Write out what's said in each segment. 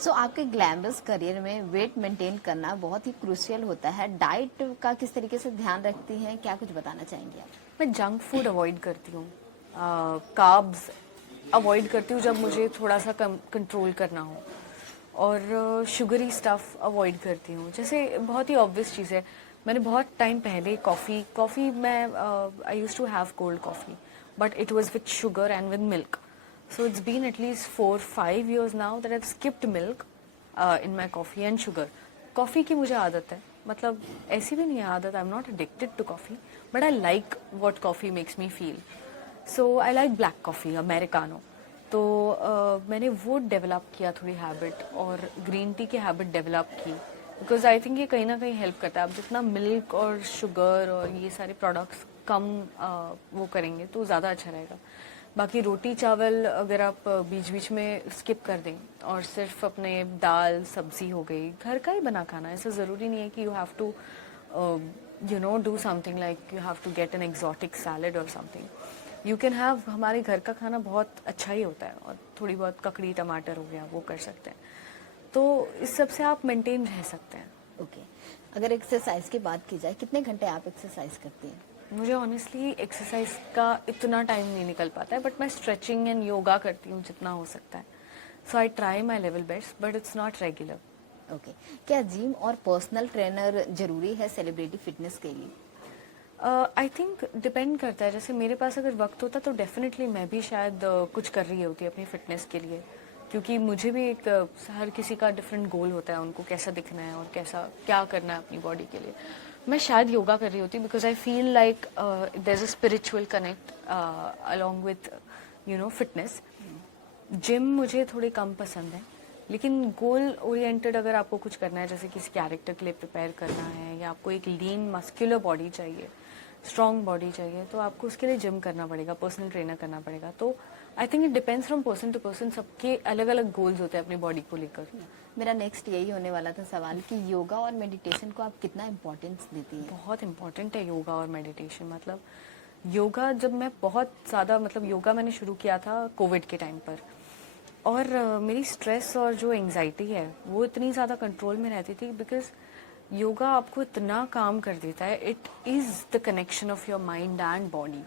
सो आपके glamorous career में weight maintain करना बहुत ही क्रूशियल होता है। डाइट का किस तरीके से ध्यान रखती हैं, क्या कुछ बताना चाहेंगी आप? मैं जंक फूड अवॉइड करती हूँ, कार्ब्स अवॉइड करती हूँ जब मुझे थोड़ा सा कंट्रोल करना हो, और शुगरी स्टफ़ अवॉइड करती हूँ। जैसे बहुत ही ऑब्वियस चीज़ है, मैंने बहुत टाइम पहले कॉफ़ी मैं I use to have cold coffee, but it was with sugar and with milk. So it's been at least 4-5 years now that I've skipped milk in my coffee and sugar. Coffee की मुझे आदत है, मतलब ऐसी भी नहीं है आदत, I am not addicted to coffee, but I like what coffee makes me feel. So I like black coffee, americano. तो मैंने वो डेवलप किया थोड़ी हैबिट, और ग्रीन टी की हैबिट डेवलप की, बिकॉज आई थिंक ये कहीं ना कहीं हेल्प करता है. आप जितना मिल्क और शुगर और ये सारे प्रोडक्ट्स कम वो करेंगे तो ज़्यादा अच्छा रहेगा. बाकी रोटी चावल अगर आप बीच बीच में स्किप कर दें और सिर्फ अपने दाल सब्जी हो गई, घर का ही बना खाना, ऐसा ज़रूरी नहीं है कि you have to do something like you have to get an exotic salad और समथिंग. यू कैन हैव, हमारे घर का खाना बहुत अच्छा ही होता है, और थोड़ी बहुत ककड़ी टमाटर हो गया वो कर सकते हैं. तो इस सब से आप मेंटेन रह सकते हैं. ओके अगर एक्सरसाइज की बात की जाए, कितने घंटे आप एक्सरसाइज करती हैं? मुझे ऑनेस्टली एक्सरसाइज का इतना टाइम नहीं निकल पाता है, बट मैं स्ट्रेचिंग एंड योगा करती हूँ जितना हो सकता है. So I try my level best, but it's not regular. Okay क्या जिम और पर्सनल ट्रेनर जरूरी है सेलिब्रिटी फिटनेस के लिए? आई थिंक डिपेंड करता है. जैसे मेरे पास अगर वक्त होता तो डेफिनेटली मैं भी शायद कुछ कर रही होती अपनी फिटनेस के लिए, क्योंकि मुझे भी एक हर किसी का डिफरेंट गोल होता है, उनको कैसा दिखना है और कैसा क्या करना है अपनी बॉडी के लिए. मैं शायद योगा कर रही होती, because I feel like there is a spiritual connect along with fitness. Gym मुझे थोड़े कम पसंद है, लेकिन गोल ओरिएंटेड अगर आपको कुछ करना है, जैसे किसी कैरेक्टर के लिए प्रिपेयर करना है, या आपको एक लीन मस्कुलर बॉडी चाहिए, स्ट्रॉन्ग बॉडी चाहिए, तो आपको उसके लिए जिम करना पड़ेगा, पर्सनल ट्रेनर करना पड़ेगा. तो I think it depends from person to person. सबके अलग अलग गोल्स होते हैं अपनी बॉडी को लेकर. मेरा नेक्स्ट यही होने वाला था सवाल कि योगा और मेडिटेशन को आप कितना इम्पोर्टेंस देती हैं? बहुत इंपॉर्टेंट है योगा और मेडिटेशन. मतलब योगा जब मैं बहुत ज़्यादा, मतलब योगा मैंने शुरू किया था कोविड के टाइम पर, और मेरी स्ट्रेस और जो एंजाइटी है वो इतनी ज़्यादा कंट्रोल में रहती थी, बिकॉज योगा आपको इतना काम कर देता है. It is the connection of your mind and body.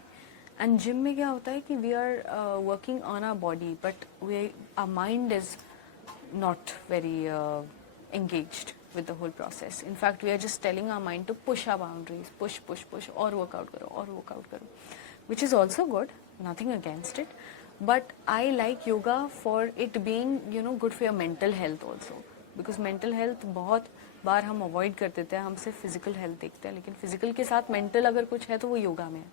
And gym में क्या होता है कि we are working on our body, but our mind is not very engaged with the whole process. In fact, we are just telling our mind to push our boundaries, push, और workout करो, which is also good, nothing against it. But I like yoga for it being, good for your mental health also. Because mental health बहुत बार हम avoid कर देते हैं, हम सिर्फ physical health देखते हैं, लेकिन physical के साथ mental अगर कुछ है तो वो योगा में है.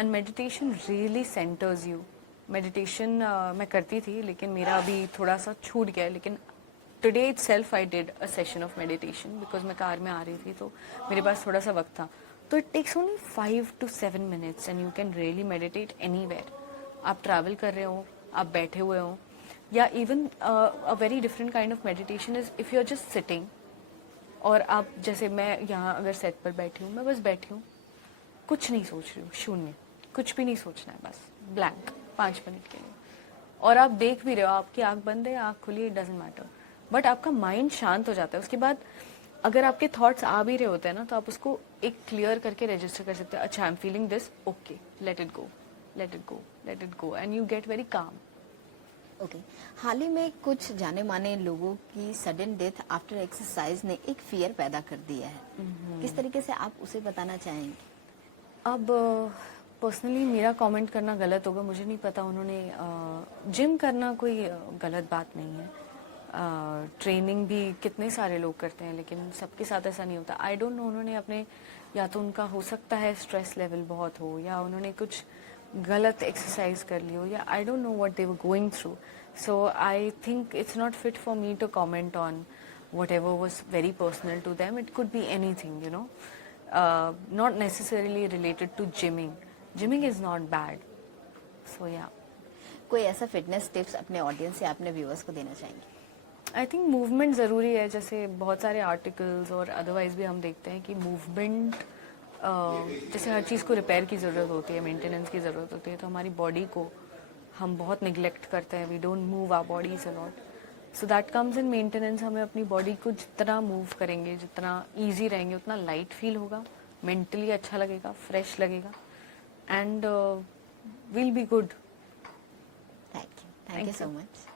And meditation really centers you. Meditation मैं करती थी, लेकिन मेरा अभी थोड़ा सा छूट गया है. लेकिन today itself I did a session of meditation, because मैं कार में आ रही थी तो मेरे पास थोड़ा सा वक्त था. तो it takes only 5 to 7 minutes and you can really meditate anywhere. आप ट्रैवल कर रहे हो, आप बैठे हुए हो, या even a very different kind of meditation is if you are just sitting, और आप जैसे मैं यहाँ अगर सेट पर बैठी हूँ, मैं बस बैठी हूँ, कुछ नहीं सोच रही हूँ, शून्य, कुछ भी नहीं सोचना है, बस ब्लैंक 5 मिनट के लिए. और आप देख भी रहे हो, आपकी आंख बंद है, आंख खुली, इट डजंट मैटर, बट आपका माइंड शांत हो जाता है. उसके बाद अगर आपके थॉट्स आ भी रहे होते हैं ना, तो आप उसको एक क्लियर करके रजिस्टर कर सकते हैं. अच्छा, I am feeling this, okay, let it go, let it go, let it go, and you get very calm. Okay हाल ही में कुछ जाने माने लोगों की सडन डेथ आफ्टर एक्सरसाइज ने एक फियर पैदा कर दिया है. किस तरीके से आप उसे बताना चाहेंगे? अब पर्सनली मेरा कमेंट करना गलत होगा, मुझे नहीं पता. उन्होंने जिम करना कोई गलत बात नहीं है. ट्रेनिंग भी कितने सारे लोग करते हैं, लेकिन सबके साथ ऐसा नहीं होता. आई डोंट नो, उन्होंने अपने, या तो उनका हो सकता है स्ट्रेस लेवल बहुत हो, या उन्होंने कुछ गलत एक्सरसाइज कर ली हो, या I don't know what they were going through. So I think it's not fit for me to comment on whatever was very personal to them. It could be anything, not necessarily related to gymming. Gymming is not bad. So yeah. कोई ऐसा fitness tips अपने audience या अपने viewers को देना चाहेंगे? I think movement ज़रूरी है. जैसे बहुत सारे आर्टिकल्स और अदरवाइज भी हम देखते हैं कि मूवमेंट, जैसे हर चीज़ को रिपेयर की ज़रूरत होती है, मेंटेनेंस की ज़रूरत होती है, तो हमारी बॉडी को हम बहुत निगलेक्ट करते हैं. We don't move our bodies a lot. So that comes in maintenance. हमें अपनी बॉडी को जितना मूव करेंगे, जितना ईजी रहेंगे, उतना लाइट फील होगा, मेंटली अच्छा लगेगा, फ्रेश लगेगा, and will be good. Thank you so much.